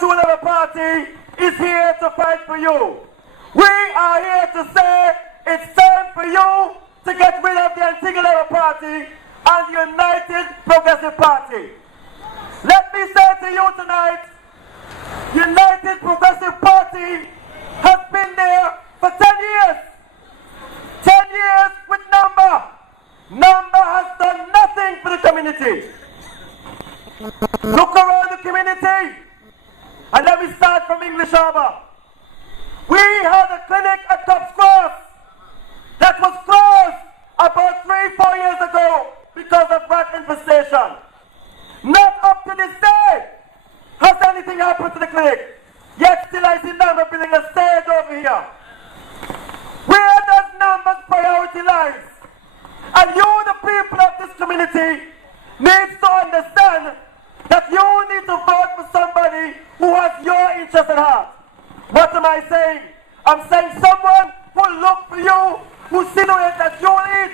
True Labour Party is here to fight for you. We are here to say it's time for you to get rid of the Antigua Labour Party and the United Progressive Party. Let me say to you tonight, United Progressive Party has been there for 10 years. 10 years with Number. Number has done nothing for the community. Look around the community, and let me start from English Harbour. We had a clinic at Cops Cross that was closed about 3-4 years ago because of rat infestation. Not up to this day has anything happened to the clinic. Yet still I see Number building a stage over here. Where does Number's priority lies? And you, the people of this community, needs to understand that you need to vote for somebody who has your interest at heart. What am I saying? I'm saying someone who will look for you, who simulates that you need,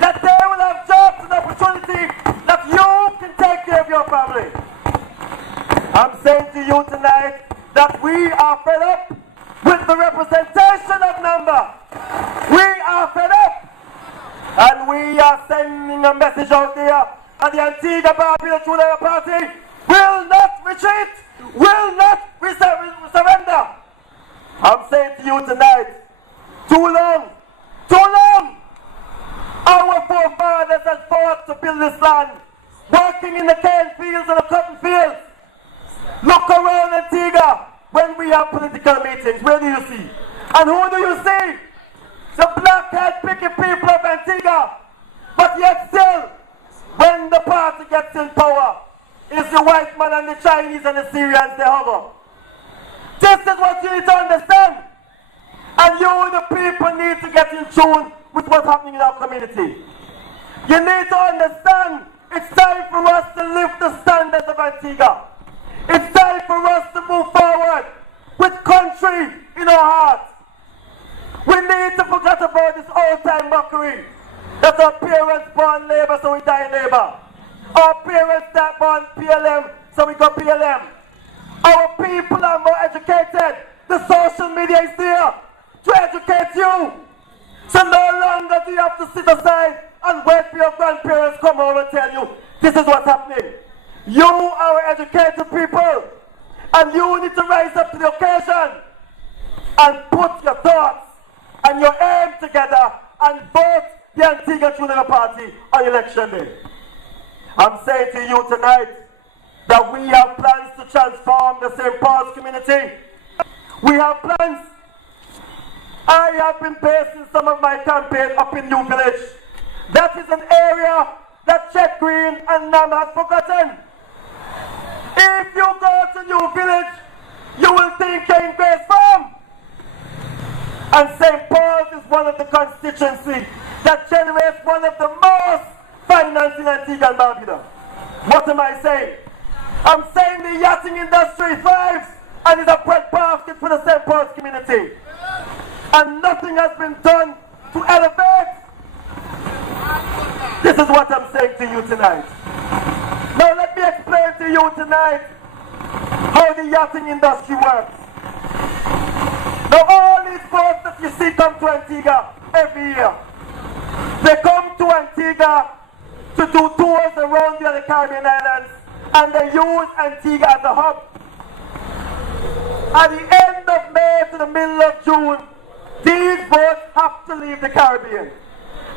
that they will have jobs and opportunity, that you can take care of your family. I'm saying to you tonight that we are fed up with the representation of Number. We are fed up. And we are sending a message out there, and the Antigua Barbuda True Labour Party will not retreat, will not surrender. I'm saying to you tonight, too long, our forefathers have fought to build this land, working in the cane fields and the cotton fields. Look around Antigua when we have political meetings. Where do you see? And who do you see? The black-head picky people of Antigua. But yet still, when the party gets in power, it's the white man and the Chinese and the Syrians they hover. This is what you need to understand. And you, the people, need to get in tune with what's happening in our community. You need to understand it's time for us to lift the standards of Antigua. It's time for us to move forward with country in our hearts. We need to forget about this old-time mockery that our parents born Labour, so we die Labour. Our parents that born PLM, so we go PLM. Our people are more educated. The social media is there to educate you. So no longer do you have to sit aside and wait for your grandparents to come home and tell you, this is what's happening. You are educated people, and you need to rise up to the occasion and put your thoughts and your aim together and vote the Antigua True Labour Party on election day. I'm saying to you tonight that we have plans to transform the St. Paul's community. We have plans. I have been basing some of my campaign up in New Village. That is an area that Chet Green and Nam have forgotten. If you go to New Village, you will think you're in Grace Farm. And St. Paul's is one of the constituencies that generates one of the most finance in Antigua and Barbuda. What am I saying? I'm saying the yachting industry thrives and is a breadbasket for the St. Paul's community. And nothing has been done to elevate. This is what I'm saying to you tonight. Now let me explain to you tonight how the yachting industry works. Now all these boats that you see come to Antigua every year, they come to Antigua to do tours around the other Caribbean islands, and they use Antigua as a hub. At the end of May to the middle of June, these boats have to leave the Caribbean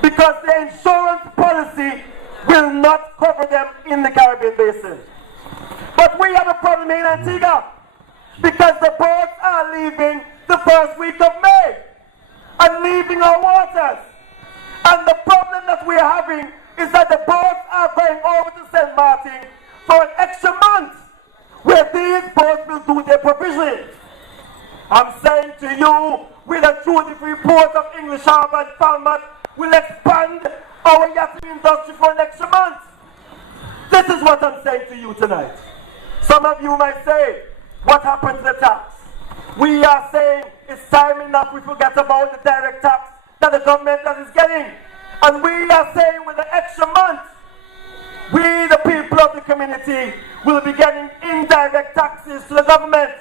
because the insurance policy will not cover them in the Caribbean basin. But we have a problem in Antigua because the boats are leaving the first week of May and leaving our waters. And the problem that we are having is that the boats are going over to St. Martin for an extra month where these boats will do their provisioning. I'm saying to you, with a duty-free port of English Harbour and Falmouth, we'll expand our yachting industry for an extra month. This is what I'm saying to you tonight. Some of you might say, what happened to the tax? We are saying it's time enough we forget about the direct tax that the government is getting. And we are saying with the extra month, we the people people of the community will be getting indirect taxes to the government.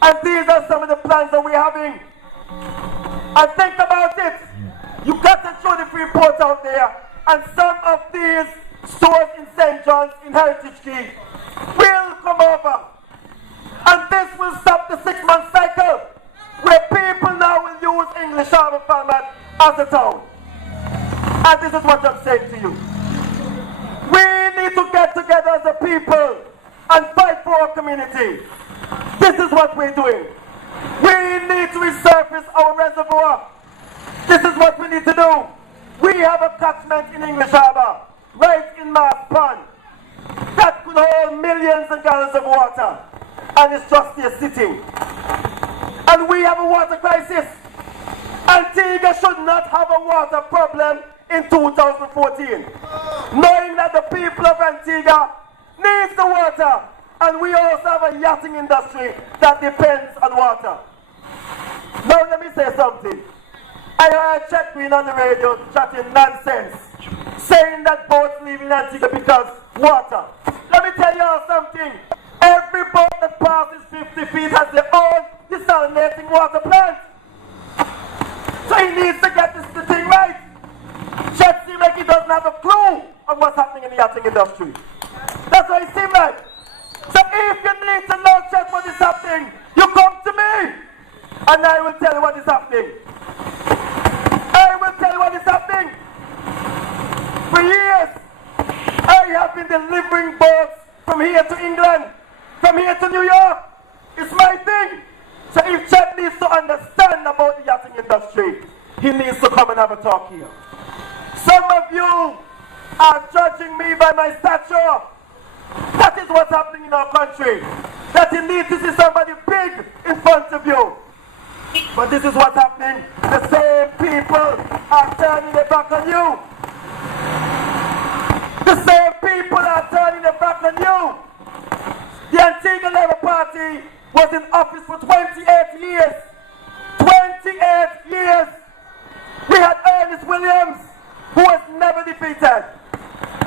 And these are some of the plans that we're having. And think about it. You got to throw the free port out there, and some of these stores in St. John's in Heritage Key will come over. And this will stop the 6-month cycle where people now will use English Harbour format as a town. And this is what I'm saying to you. We need to get together as a people and fight for our community. This is what we're doing. We need to resurface our reservoir. This is what we need to do. We have a catchment in English Harbour, right in Mars Pond, that could hold millions of gallons of water, and it's just here sitting. And we have a water crisis. Antigua should not have a water problem in 2014, knowing that the people of Antigua needs the water, and we also have a yachting industry that depends on water. Now let me say something. I heard Chet Green on the radio chatting nonsense, saying that boats leaving Antigua because water. Let me tell you all something. Every boat that passes 50 feet has their own desalinating water plant. So he needs to get this thing right. Chet seems like he doesn't have a clue of what's happening in the yachting industry. That's what it seems like. So if you need to know, Chet, what is happening, you come to me, and I will tell you what is happening. I will tell you what is happening. For years, I have been delivering boats from here to England, from here to New York. It's my thing. So if Chet needs to understand about the yachting industry, he needs to come and have a talk here. Some of you are judging me by my stature. That is what's happening in our country. That you need to see somebody big in front of you. But this is what's happening. The same people are turning their back on you. The same people are turning their back on you. The Antigua Labour Party was in office for 28 years. 28 years. We had Ernest Williams, who was never defeated.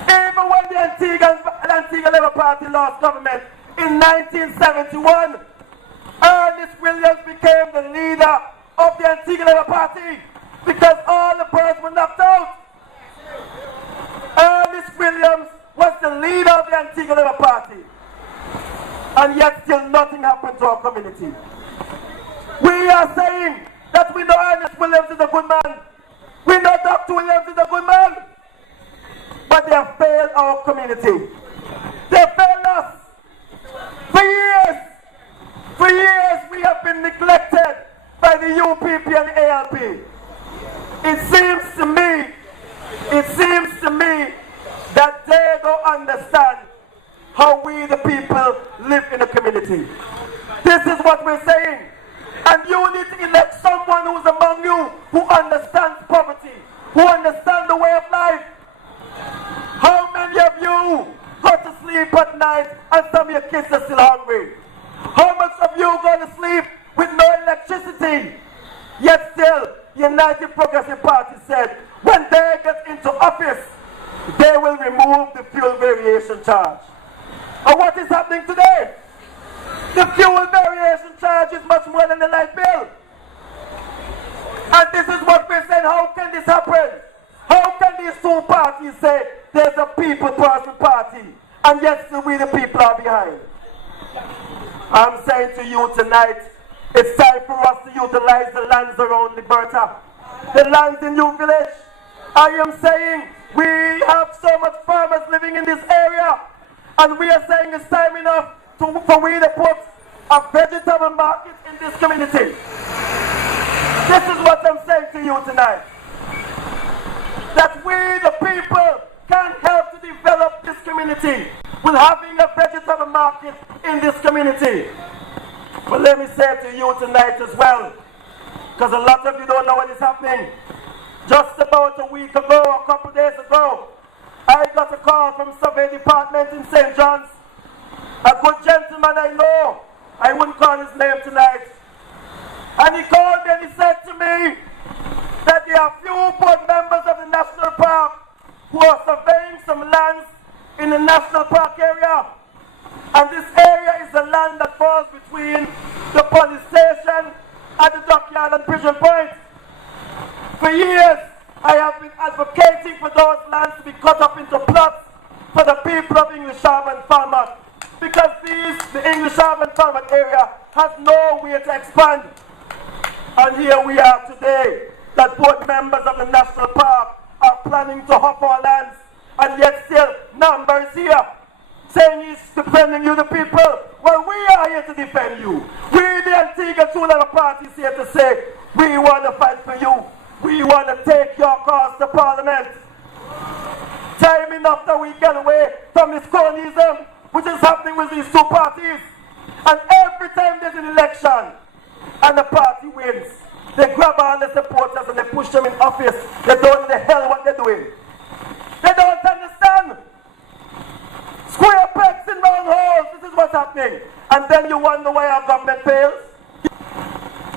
Even when the Antigua Labour Party lost government in 1971, Ernest Williams became the leader of the Antigua Labour Party because all the birds were knocked out. Ernest Williams was the leader of the Antigua Labour Party, and yet still nothing happened to our community. We are saying that we know Ernest Williams is a good man. We know Dr. Williams is a good man. But they have failed our community. They have failed us. For years we have been neglected by the UPP and the ALP. It seems to me that they don't understand how we the people live in the community. This is what we're saying. And you need to elect someone who's among you who understands poverty, who understands the way of life. How many of you go to sleep at night and some of your kids are still hungry? How much of you go to sleep with no electricity? Yet still, United Progressive Party said when they get into office, they will remove the fuel variation charge. And what is happening today? The fuel variation charge is much more than the light bill. And this is what we're saying, how can this happen? How can these two parties say there's a people person party and yet still we the people are behind? I'm saying to you tonight, it's time for us to utilize the lands around Liberta, the lands in New Village. I am saying we have so much farmers living in this area, and we are saying it's time enough for we to put a vegetable market in this community. This is what I'm saying to you tonight. That we the people can help to develop this community with having a vegetable market in this community. But let me say to you tonight as well, because a lot of you don't know what is happening. Just about a week ago, a couple of days ago, I got a call from Survey Department in St. John's. A good gentleman I know, I wouldn't call his name tonight. And he called me and he said to me that there are few board members of the National Park who are surveying some lands in the national park area. And this area is the land that falls between the police station and the dockyard and Prison Point. For years, I have been advocating for those lands to be cut up into plots for the people of English Harbour and Falmouth, because the English Harbour and Falmouth area has nowhere to expand. And here we are today, that both members of the national park are planning to hop our lands, and yet still Namba is here, saying he's defending you, the people. Well, we are here to defend you. We, the Antigua True Party, is here to say, we want to fight for you. We want to take your cause to Parliament. Time enough that we get away from this cronyism, which is happening with these two parties. And every time there's an election and the party wins, they grab all the supporters and they push them in office. They don't know the hell what they're doing. They don't understand. Square pegs in round holes. This is what's happening. And then you wonder why our government fails.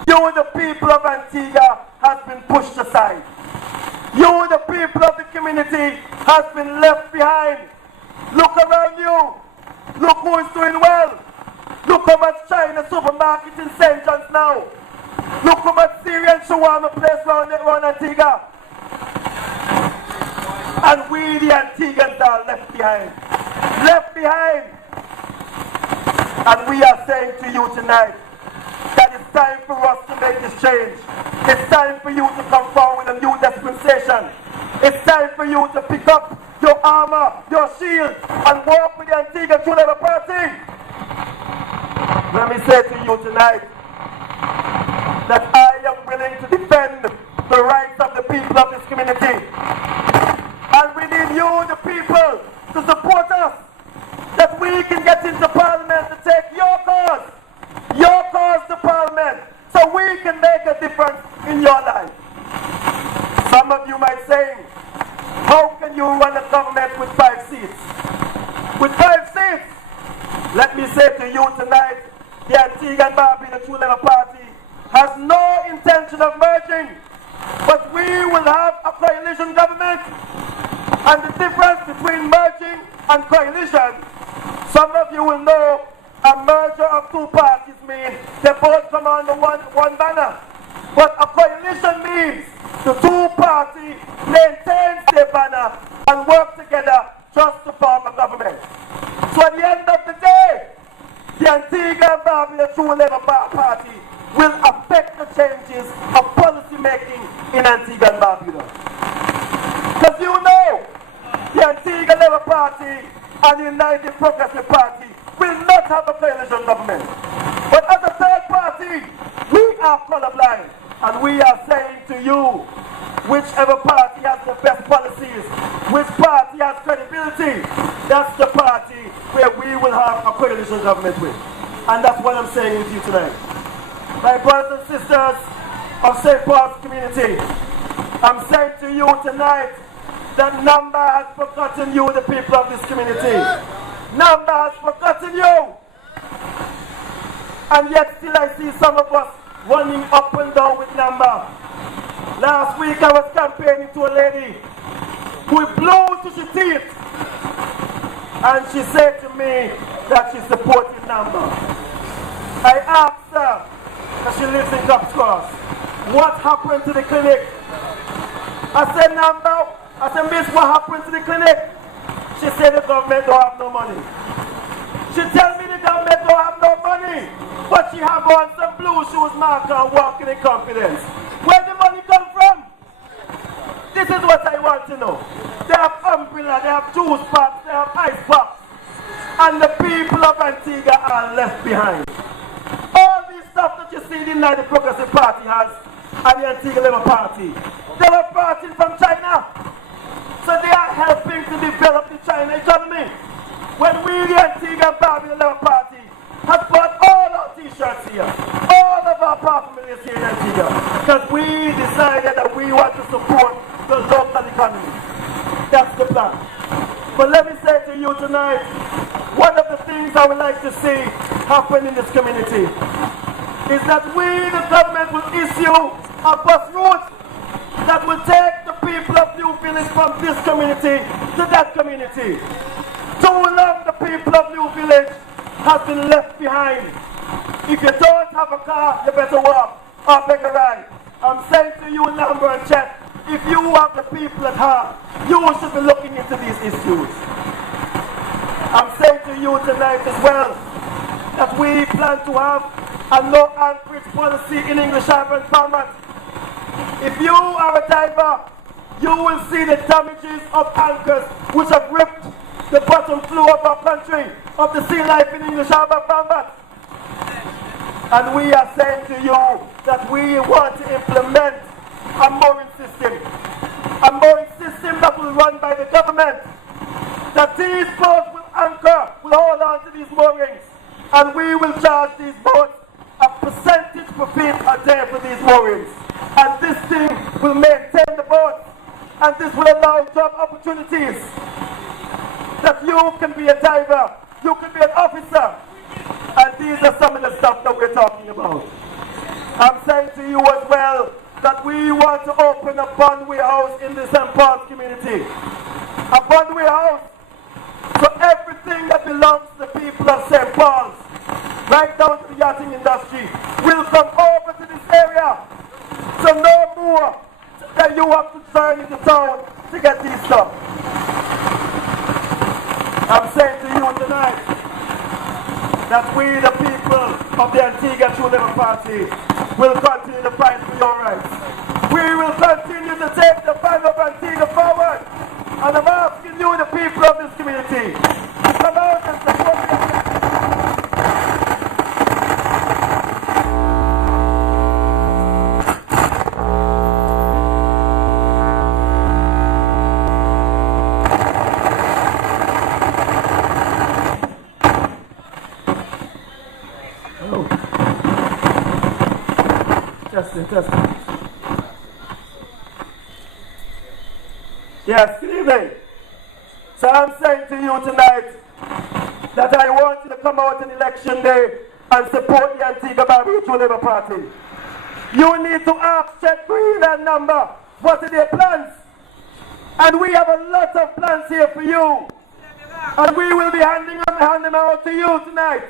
You, the people of Antigua, has been pushed aside. You, the people of the community, has been left behind. Look around you. Look who is doing well. Look how much China supermarket in St. John's now. Look how much Syrian shawarma place around Antigua. And we, the Antiguans, are left behind. Left behind. And we are saying to you tonight that it's time for us to make this change. It's time for you to come forward with a new dispensation. It's time for you to pick up your armor, your shield, and walk with the Antigua True Labour Party. Let me say to you tonight that I am willing to defend the rights of the people of this community. And we need you, the people, to support us, that we can get into Parliament to take your cause to Parliament, so we can make a difference in your life. Some of you might say, how can you run a government with 5 seats? With 5 seats? Let me say to you tonight, the Antigua and Barbuda True Labour Party has no intention of merging, but we will have a coalition government. And the difference between merging and coalition, some of you will know a merger of 2 parties means they both come under one banner. But a coalition means the 2 parties maintain their banner and work together just to form a government. So at the end of the day, the Antigua and Barbuda True Labour Party will affect the changes of policy making in Antigua and Barbuda. Because you know, the Antigua Labour Party and the United Progressive Party will not have a coalition government. But as a third party, we are colorblind. And we are saying to you, whichever party has the best policies, which party has credibility, that's the party where we will have a coalition government with. And that's what I'm saying with you tonight. My brothers and sisters of St. Paul's community, I'm saying to you tonight that Namba has forgotten you, the people of this community. Namba has forgotten you. And yet still I see some of us running up and down with Namba. Last week I was campaigning to a lady who blew to her teeth. And she said to me that she's supporting Namba. I asked her, that she lives in Cops Cross, what happened to the clinic? I said, Namba, I said, miss, what happened to the clinic? She said the government don't have no money. She tell me the government don't have no money, but she have on some blue shoes marker and walking in confidence. Where the money come from? This is what I want to know. They have umbrella, they have juice packs, they have ice packs, and the people of Antigua are left behind. All this stuff that you see the United Progressive Party has, and the Antigua Labour Party, they were brought in from China. So they are helping to develop the China economy. When we, the Antigua and Barbuda Labour Party, have bought all our t-shirts here, all of our paraphernalia here in Antigua, because we decided that we want to support the local economy. That's the plan. But let me say to you tonight, one of the things I would like to see happen in this community is that we, the government, will issue a bus route that will take the people of New Village from this community to that community, Too long the people of New Village have been left behind. If you don't have a car, you better walk or take a ride. I'm saying to you, Lambert and Chet, if you have the people at heart, you should be looking into these issues. I'm saying to you tonight as well that we plan to have a no anchorage policy in English Island format. If you are a diver, you will see the damages of anchors which have ripped the bottom floor of our country, of the sea life in English Harbour format. And we are saying to you that we want to implement a mooring system that will run by the government, that these boats will anchor, will hold on to these moorings, and we will charge these boats a percentage per feet a day for these moorings. And this thing will maintain the boats, and this will allow job opportunities, that you can be a diver, you can be an officer, and these are some of the stuff that we're talking about. I'm saying to you as well that we want to open a bondway house in the St. Paul's community. A bondway house for everything that belongs to the people of St. Paul's, right down to the yachting industry, will come over to this area. So no more that you have to journey to town to get these stuff. I'm saying to you tonight that we, the people of the Antigua True Labour Party, will continue to fight for your rights. We will continue to take the banner of Antigua forward. And I'm asking you, the people of this community, to come out and support the Testing. Yes, good evening. So I'm saying to you tonight that I want you to come out on election day and support the Antigua Barbuda True Labour Party. You need to ask Chet Green and Number what are their plans. And we have a lot of plans here for you. And we will be handing them out to you tonight,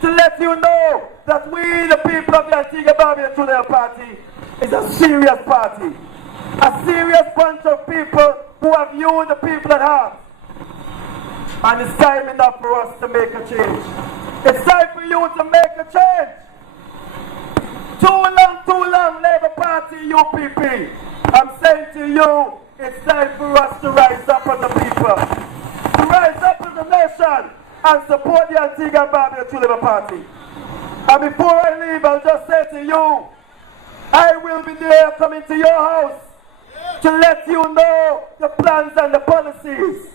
to let you know that we, the people of the Antigua Barbuda True Labour Party, is a serious party. A serious bunch of people who have you, the people at heart. And it's time enough for us to make a change. It's time for you to make a change. Too long, Labour Party, UPP. I'm saying to you, it's time for us to rise up as a people. To rise up as a nation and support the Antigua Barbuda True Labour Party. And before I leave, I'll just say to you, I will be there coming to your house to let you know the plans and the policies.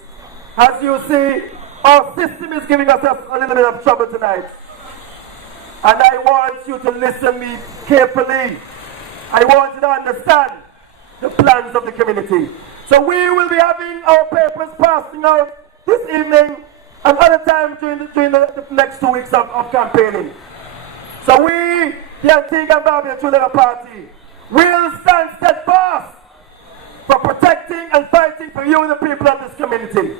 As you see, our system is giving us a little bit of trouble tonight. And I want you to listen to me carefully. I want you to understand the plans of the community. So we will be having our papers passing out this evening and other times during the next 2 weeks of campaigning. So we, the Antigua Barbuda True Labour Party, will stand steadfast for protecting and fighting for you, the people of this community.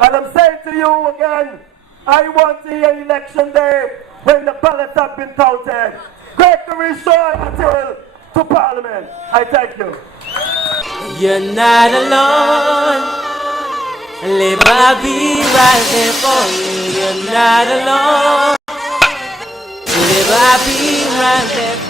And I'm saying to you again, I want to hear election day when the ballots have been counted. GregoryAthill to Parliament. I thank you. You're not alone. I'll be right there for you. You're not alone. I'll be right there for you.